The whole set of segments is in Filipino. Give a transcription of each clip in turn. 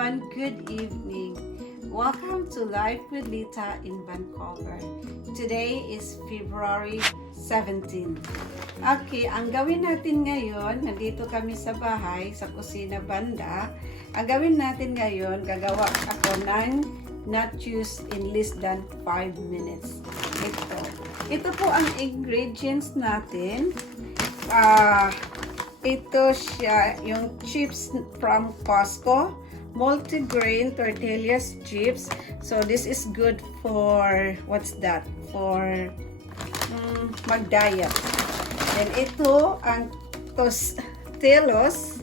everyone, good evening. Welcome to Life with Lita in Vancouver. Today is February 17. Okay, ang gawin natin ngayon, nandito kami sa bahay, sa kusina banda. Ang gawin natin ngayon, gagawa ako ng nachos in less than 5 minutes. Ito po ang ingredients natin. Ito siya, yung chips from Costco, multigrain tortillas chips. So this is good for, what's that? For mag-diet. Then ito ang tostelos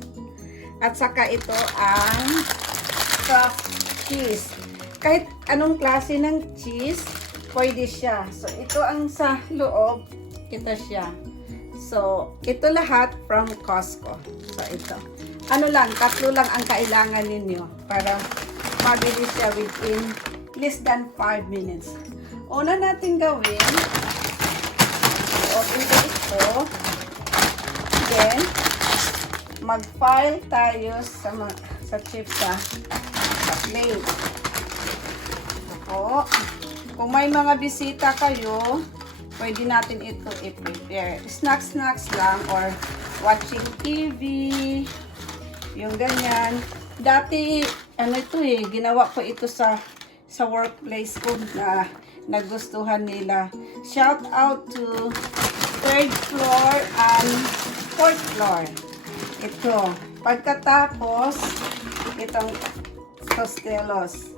at saka ito ang soft cheese. Kahit anong klase ng cheese, pwede siya. So ito ang sa loob, ito siya. So, ito lahat from Costco. So, ito. Ano lang, tatlo lang ang kailangan ninyo para mabili siya within less than 5 minutes. Una natin gawin, open ko ito. Then, mag-file tayo sa chips sa plate. Ako, kung may mga bisita kayo, pwede natin ito i-prepare. Snacks lang or watching TV, yung ganyan. Dati, ano ito ginawa ko ito sa workplace ko na nagustuhan nila. Shout out to 3rd floor and 4th floor. Ito. Pagkatapos, itong tostelos.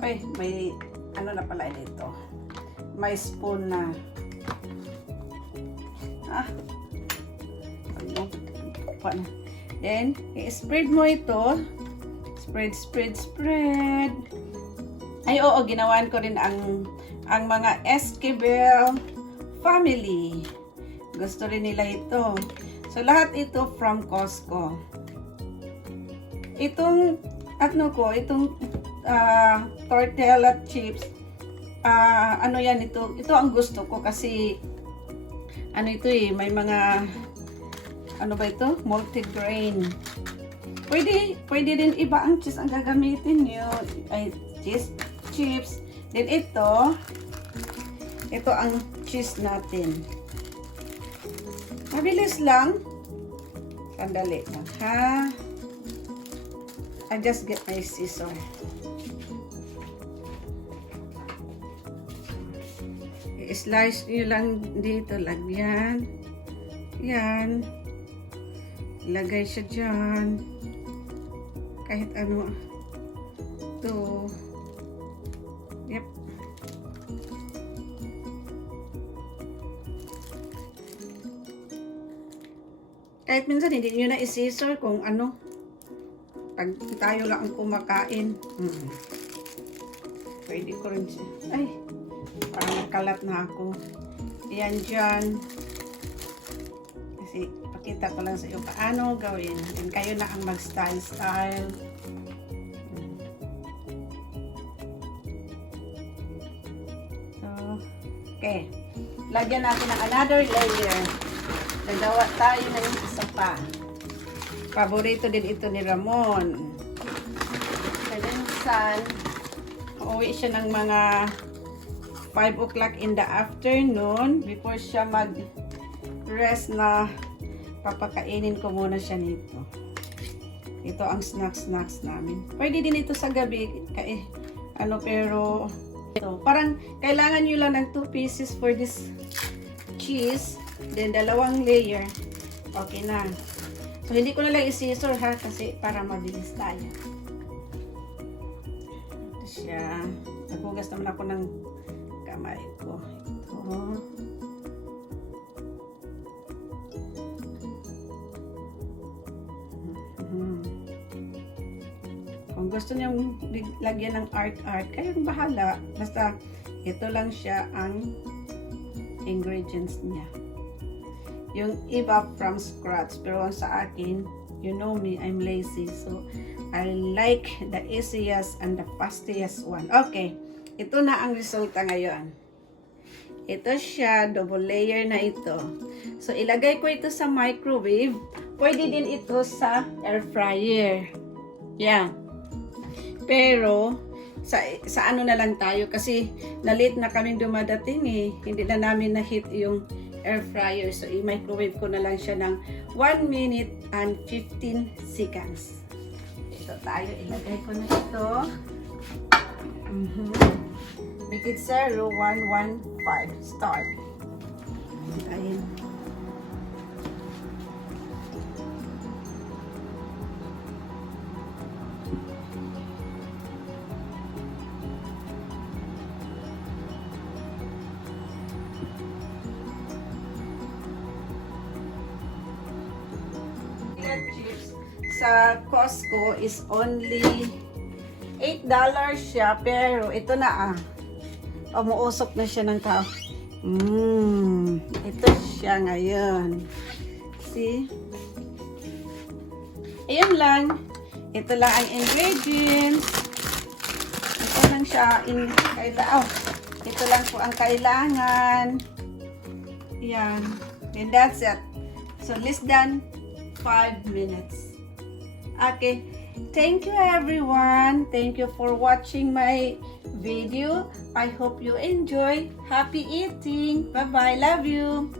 Ay, may ano na pala dito. May spoon na. Then, i-spread mo ito. Spread. Ay, oo, ginawan ko rin ang mga Esquivel family. Gusto rin nila ito. So, lahat ito from Costco. Itong, itong tortilla chips, ano yan ito? Ito ang gusto ko kasi ano ito may mga ano ba ito? Multigrain. Pwede din iba ang cheese ang gagamitin niyo. Ay, cheese chips. Then ito ang cheese natin. Mabilis lang. Sandali lang, ha? I just get my scissor. I-slice nyo lang dito, lagyan. Yan. Ilagay siya dyan. Kahit ano. Ito. Yep. Kahit minsan hindi nyo na i-scissor kung ano. Pag tayo lang ang kumakain. Pwede ko rin siya. Ay! Parang nagkalat na ako. Ayan dyan. Kasi pakita ko lang sa iyo paano gawin. And kayo na ang mag-style. So, okay. Lagyan natin ng another layer. Nagawa tayo na yung isa pa. Paborito din ito ni Ramon. Kaya minsan, uuwi siya ng mga 5 o'clock in the afternoon before siya mag-rest na papakainin ko muna siya nito. Ito ang snacks namin. Pwede din ito sa gabi pero ito, parang kailangan nyo lang ng 2 pieces for this cheese, then 2 layer. Okay na. So hindi ko na lang i-scissor ha kasi para mabilis tayo. Ito siya. Naghugas naman ako ng kamay ko. Ito. Kung gusto niyo lagyan ng art, kayong bahala. Basta ito lang siya ang ingredients niya. Yung iba from scratch. Pero sa akin, you know me, I'm lazy. So, I like the easiest and the fastest one. Okay. Ito na ang resulta ngayon. Ito siya, double layer na ito. So, ilagay ko ito sa microwave. Pwede din ito sa air fryer. Yan. Pero, sa ano na lang tayo kasi na-late na kaming dumadating eh. Hindi na namin na-hit yung air fryer. So, i-microwave ko na lang siya ng 1 minute and 15 seconds. Ito tayo, ilagay ko na ito. Make it 0115. Start. Ayun. Chips sa Costco is only $8 siya, pero ito na umuusok na siya ng tao. Ito siya ngayon. See? Ayun lang. Ito lang ang ingredients. Ito lang siya. Ito lang po ang kailangan. Yan. And that's it. So, less than 5 minutes. Okay. Thank you everyone. Thank you for watching my video. I hope you enjoy. Happy eating. Bye-bye. Love you.